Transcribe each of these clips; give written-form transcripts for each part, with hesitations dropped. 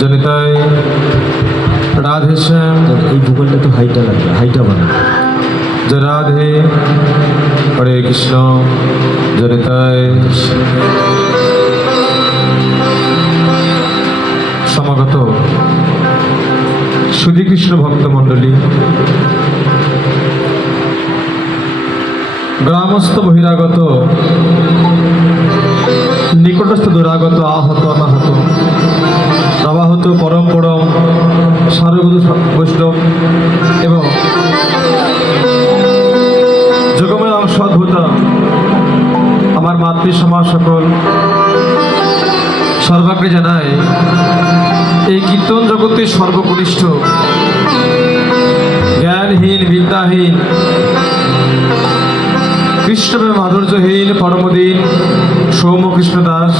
জনিতায় রাধে শ্যাম। এই ভূগোলটা তো হাইটা লাগবে, হাইটা বানা। জয় রাধে, হরে কৃষ্ণ। জনিতায় সমাগত সুধী কৃষ্ণ ভক্ত মণ্ডলী, গ্রামস্থ বহিরাগত, নিকটস্থ দুরাগত, আহত অনাহত, প্রবাহত পরম পরম সারগুরু বৈষ্ণব এবং যোগমের অংশ অদ্ভুতা আমার মাতৃ সমাজ সকল সর্বাগ্রে জানায় এই কীর্তন জগতের সর্বকনিষ্ঠ জ্ঞানহীন বিদ্যাহীন কৃষ্ণপ্রেম মাধুর্যহীন পরমদীন সৌম্য কৃষ্ণ দাস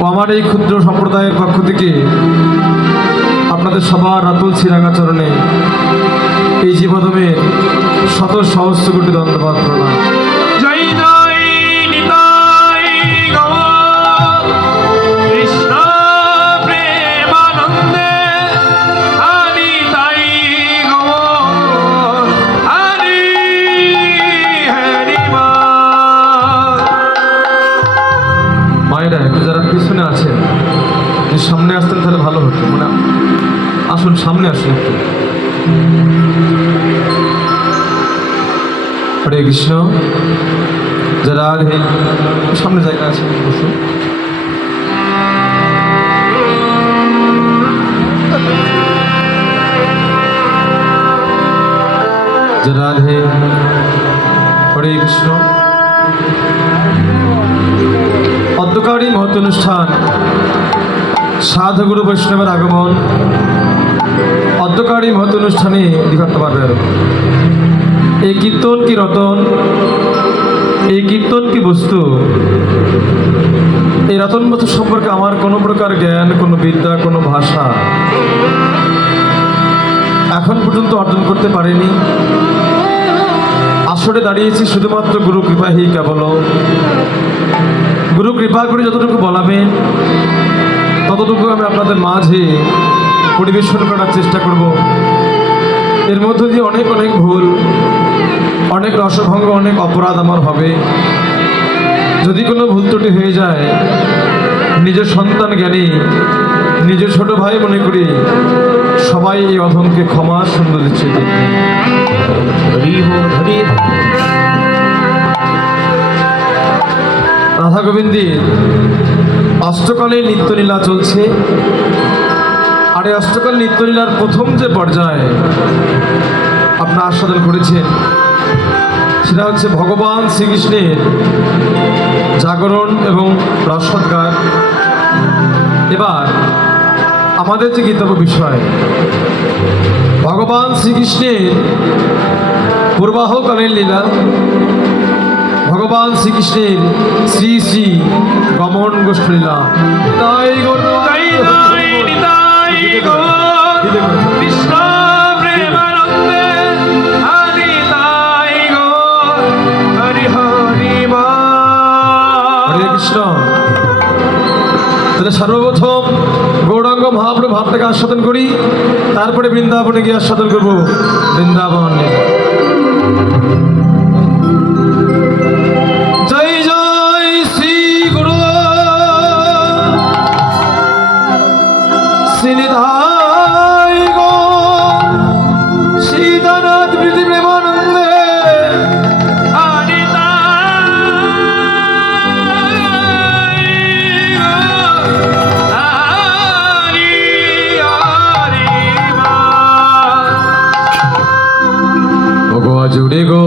ও আমার এই ক্ষুদ্র সম্প্রদায়ের পক্ষ থেকে আপনাদের সবার রাতুল শ্রীরাঙ্গাচরণে এই জীবদমের শত সহস্র কোটি দণ্ডবাদ প্রণাম। জয় জয় নিতাই গৌর কৃষ্ণ প্রেমানন্দে, হরি তাই গৌর হরি হরি মায়েরা একটু যারা পিছনে আছেন, যদি সামনে আসতেন তাহলে ভালো হতো। মানে আসুন, সামনে আসুন একটু। হরে কৃষ্ণ। যারা সামনে জায়গা আছে বসুন। রাধে, হরে কৃষ্ণ। অধ্যকারী মহৎ অনুষ্ঠান, সাধুগুরু বৈষ্ণবের আগমন, অধ্যকারী মহৎ অনুষ্ঠানে দিবাত্ম পারবে। আরো এই কীর্তন কি রতন, এই কীর্তন কি বস্তু, এই রতন বস্তু সম্পর্কে আমার কোনো প্রকার জ্ঞান, কোনো বিদ্যা, কোনো ভাষা এখন পর্যন্ত অর্জন করতে পারিনি। আসরে দাঁড়িয়েছি শুধুমাত্র গুরু কৃপাহি কেবল। গুরু কৃপা করে যতটুকু বলাবেন ততটুকু আমি আপনাদের মাঝে পরিবেশন করার চেষ্টা করব। এর মধ্য দিয়ে অনেক অনেক ভুল, অনেক রসভঙ্গ, অনেক অপরাধ আমার হবে। যদি কোনো ভুল ত্রুটি হয়ে যায়, নিজের সন্তান জ্ঞানী, নিজের ছোট ভাই মনে করি সবাই এই অধমকে ক্ষমা সুন্দর দিচ্ছে। রাধা গোবিন্দের অষ্টকালীন নিত্যলীলা চলছে। আর এই অষ্টকাল নিত্যলীলার প্রথম যে পর্যায়ে আপনারা আস্বাদন করেছেন, সেটা হচ্ছে ভগবান শ্রীকৃষ্ণের জাগরণ এবং রসদগান। এবার আমাদের যে গীতব্য বিষয়, ভগবান শ্রীকৃষ্ণের পূর্বাহকালীন লীলা, ভগবান শ্রীকৃষ্ণের শ্রী শ্রী গমন গোষ্ঠ লীলা। তাই কৃষ্ণ প্রেমানন্দে, হরি তাই গৌর হরি হরি হরে কৃষ্ণ। তাহলে সর্বপ্রথম গৌরাঙ্গ মহাপ্রভু ভাবটাকে আস্বাদন করি, তারপরে বৃন্দাবনে গিয়ে আস্বাদন করবো বৃন্দাবন। জয় জয় শ্রী গুরু শ্রীনিধাই গো সীতানাথ প্রীতি প্রেমানন্দে, হরি ভগবা জুড়ে গো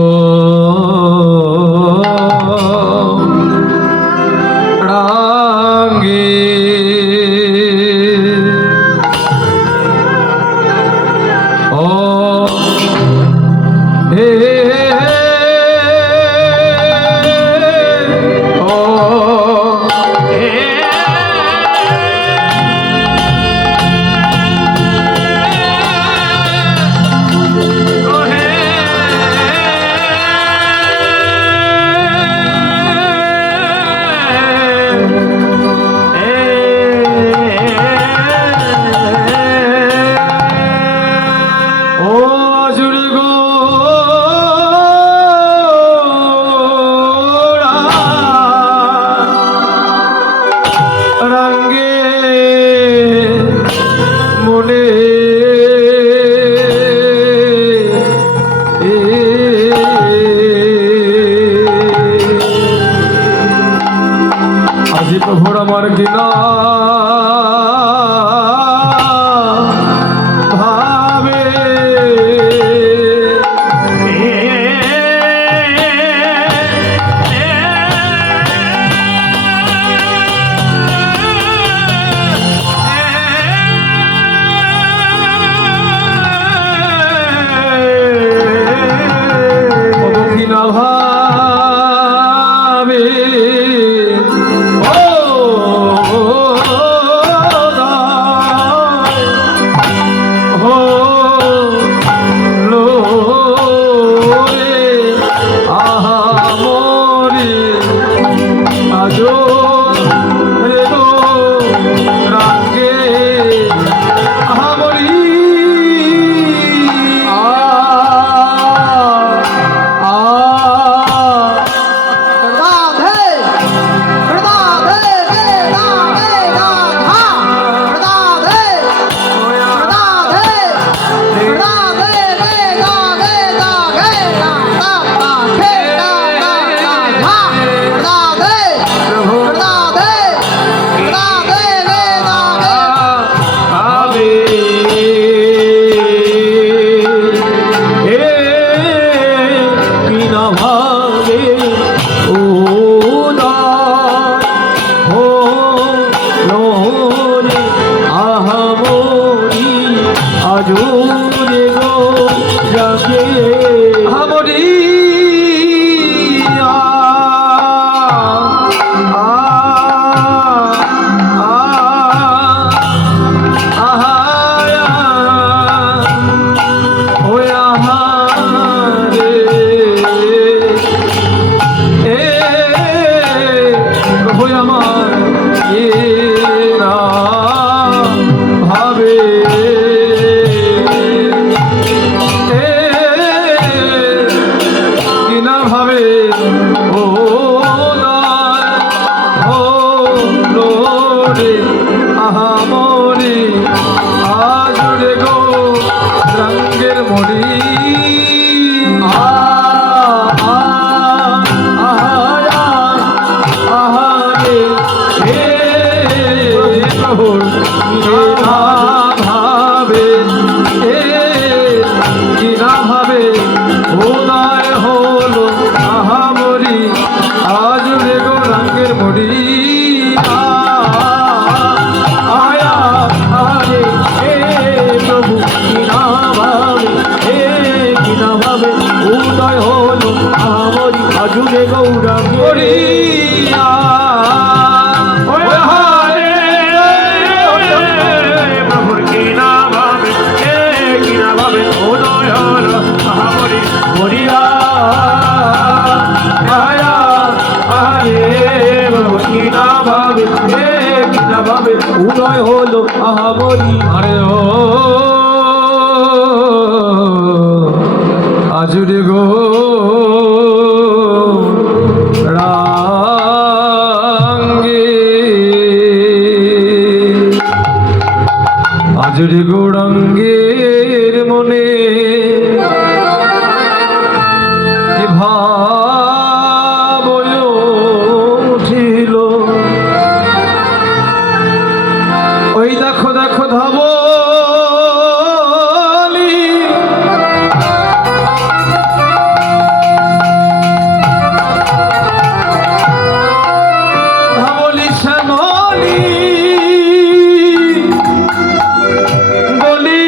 ভাবে দক্ষিণা ভাবে ও হো লো রে আহা মোরে আজো রে গো রাঙ্গে আহা মরি राधे राधे राधे राधा राधे राधे राधे राधे राधे राधा राधे राधे राधे ভাবে কিনা ভাবে ও হো লোরে আহামরি আজুরে গো জাগে আহামরি আ আ আ আহায়া ওই আহারে এ প্রভু আমার এরা ভাবে এ কিনা ভাবে ও ও লোরে আহা মরি আজুরে গো রঙ্গের মরি আহারে হে প্রভুর কিনা ভাবে হে কিনা ভাবে উদয় হলো আহা মরি আজুরে গো রঙ্গের মরি আয়া আরে হে প্রভু কিনা ভাবে হে কিনা ভাবে উদয় হলো আমরি আজুরে গৌরাঙ্গরি প্রভুর কিনা ভাবে হে কিনা ভাবে উদয় হলো আমরি মরিয়া আয়া আরে প্রভু কিনা ভাবে হে কিনা ভাবে উদয় হলো আহামরি আরে ও আজুরে গো রাঙ্গে আজুরে গৌরাঙ্গের মনে কি ভাব উঠিল ওই দেখো দেখো ধাবলি ধাবলি শ্যামলি বলি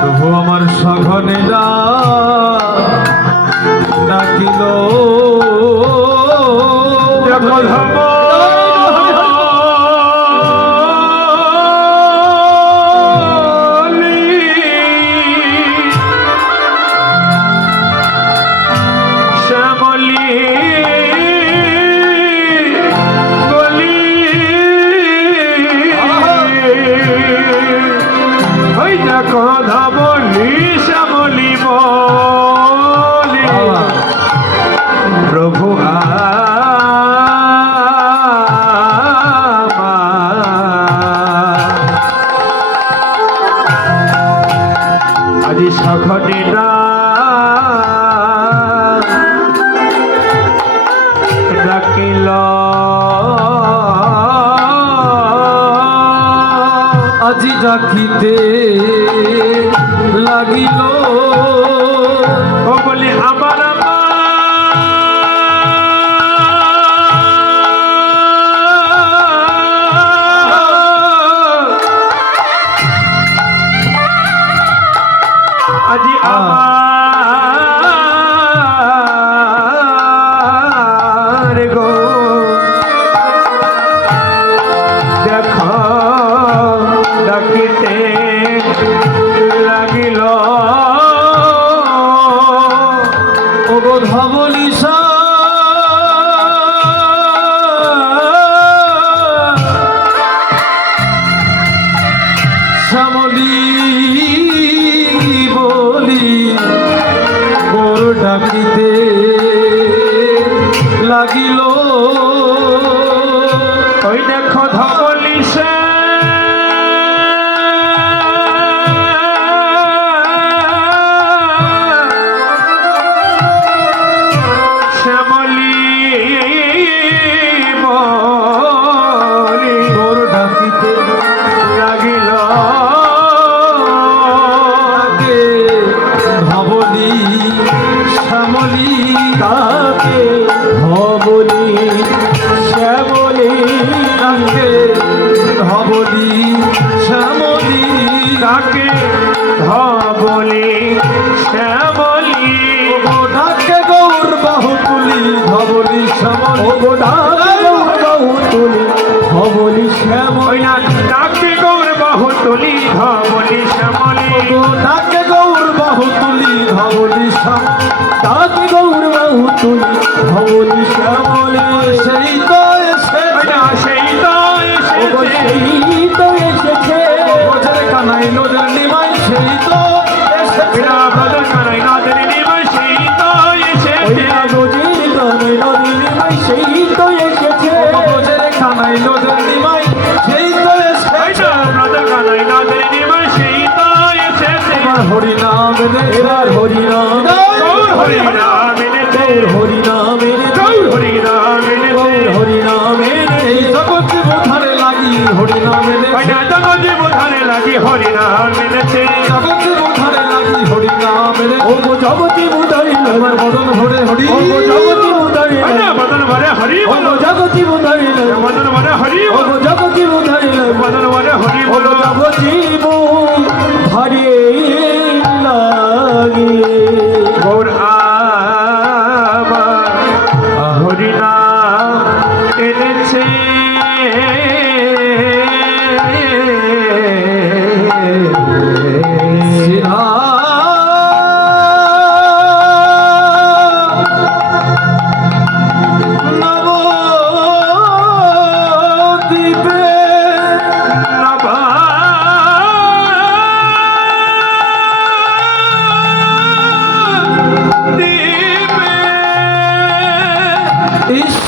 প্রভু আমার সঘনে ডাকিল ধর্ম শ্যামলী বলি ওই দেখো ধবলি শ্যামলী বলি প্রভু আদি সঘনে ডাকিল আজি ডাকিতে লাগিল ও বলি আমার আজি আমার গো দেখো ডাকিতে লাগিল ও গো ধবলিসা শ্যামলী বলি গোর ডাকিতে লাগিল ওই দেখো ধবলি শ্যামলী বলি গোর ডাকিতে লাগিল তাকে ধবলি শ্যামলী তাকে ধবলি শ্যামলি তাকে ধবলি শ্যামলী তাকে ধবলি শ্যামলী ডাকে গৌর বাহু তুলি ধবলি শ্যামলী তুলি ধবলি শ্যামলি ওই না ডাকে গৌর বাহু তুলি ধবলি শ্যামলী ডাকে গৌর বাহু তুলি ধবলি শ্যামলী তাকে গৌর বাহু তুলি ধবলি শ্যামলি সেই তো এসে ওই না সেই তো এসেছে সেই তো এসেছে বছরে কানাই নজর নিমাই সেই তো এসে বিনা বদল কানাই নাদের নিমাই সেই তো এসেছে নদীর গানে নদীর মাই সেই তো এসেছে বছরে কানাই নজর নিমাই সেই তো এসে ওই না বদল কানাই নাদের নিমাই সেই তো এসেছে এবার হরি নাম এবার হরিনাম গৌর হরি নাম এনেছে হরিনাম গৌর হরি নাম এনেছে হরিনাম এই জগৎ বোধারে লাগি হরি নাম ওই না জগৎ বোধারে লাগি হরি নাম এনেছে জগৎ বোধারে লাগি হরি নাম ও গো জগতি মুদারি এবার বদন ভরে হরি ও গো জগতি মুদারি ওই না বদন ভরে হরি ও গো জগতি মুদারি বদন ভরে হরি ও গো জগতি মুদারি বদন ভরে হরি ও গো জগতি মুদারি লাগি গৌর আমার হরি নাম এনেছে সিধা নবদ্বীপে দ্বীপে ঈশ্বর